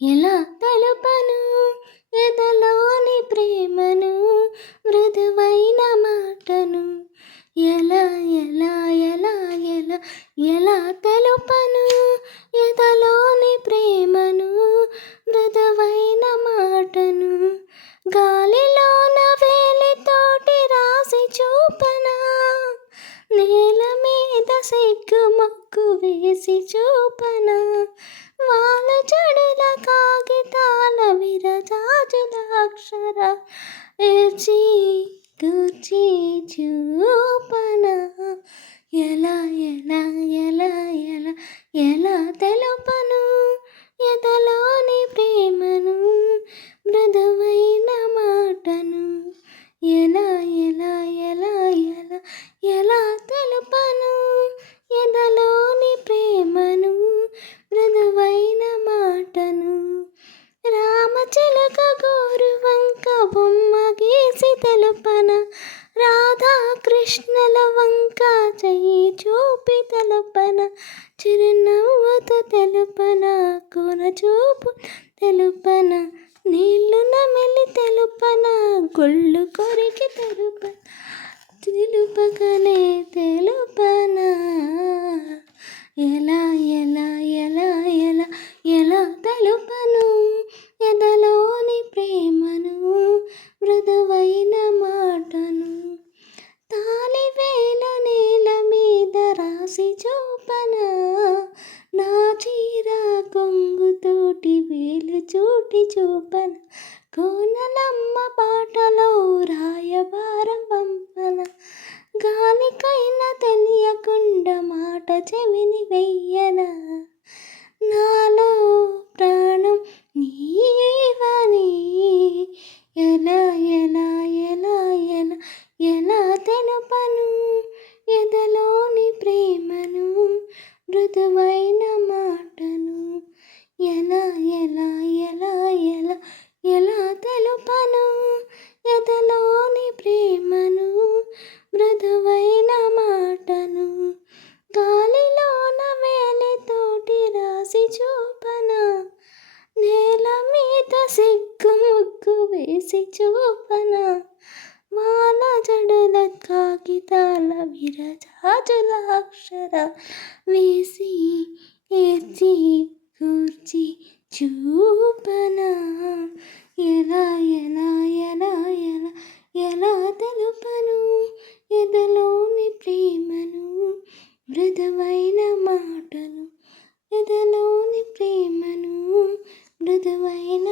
ఎలా తెలుపను ఎదలోని ప్రేమను, మృదువైన మాటను. ఎలా ఎలా ఎలా ఎలా ఎలా తెలుపను ఎదలోని ప్రేమను, మృదువైన మాటను. గాలిలోన వేలితోటి రాసి చూపనా, నేల మీద సిగ్గు మొక్కు వేసి చూపనా. వాళ్ళ జడుల కాగితాల విరజాజుల అక్షర ఏర్చి కూర్చి చూపనా. ఎలా ఎలా ఎలా ఎలా ఎలా తెలుపను ఎదలోని ప్రేమను, మృదువైన మాటను. ఎలా ఎలా ఎలా ఎలా ఎలా తెలుపను ఎదలోని ప్రేమను, మృదువైన మాటను. రామచిలక గోరువంక బొమ్మ గీసి తెలుపన, రాధాకృష్ణల వంక చెయ్యి చూపి తెలుపన. చిరునవ్వుతో తెలుపన, కొన చూపు తెలుపన. నీళ్లు నమిలి తెలుపన, గుళ్ళు కొరికి తెలుపన. తెలుపకనే తెలుపన. ఎలా ఎలా ఎలా ఎలా ఎలా తెలుపను ఎదలోని ప్రేమను, మృదువైన మాటను. తాలివేలు నేల మీద రాసి చూపనా, నా చీర కొంగుతోటి వేలు చూటి చూపన. కోనలమ్మ పాటలో రాయబారం పంపన, గాలికైనా తెలియకుండా మాట చెవిని వెయ్యనా. నాలో ప్రాణం నీవని ఎలా ఎలా ఎలా ఎలా ఎలా తెలుపను ఎదలోని ప్రేమను, మృదువైన మాటను. ఎలా ఎలా ఎలా ఎలా ఎలా తెలుపను ఎదలోని ప్రేమను, మృదువైన మాటను. గాలిలోన వేలితోటి రాసి చూపనా, నేల మీద సిగ్గు ముగ్గు వేసి చూపనా. మాల జడుల కాగితాల విరజాజుల అక్షర వేసి ఏర్చి కూర్చి చూపనా. ఎలా ఎలా ఎలా ఎలా ఎలా తెలుపను ఎదలోని ప్రేమను, మృదువైన మాటను. ఎదలోని ప్రేమను, మృదువైన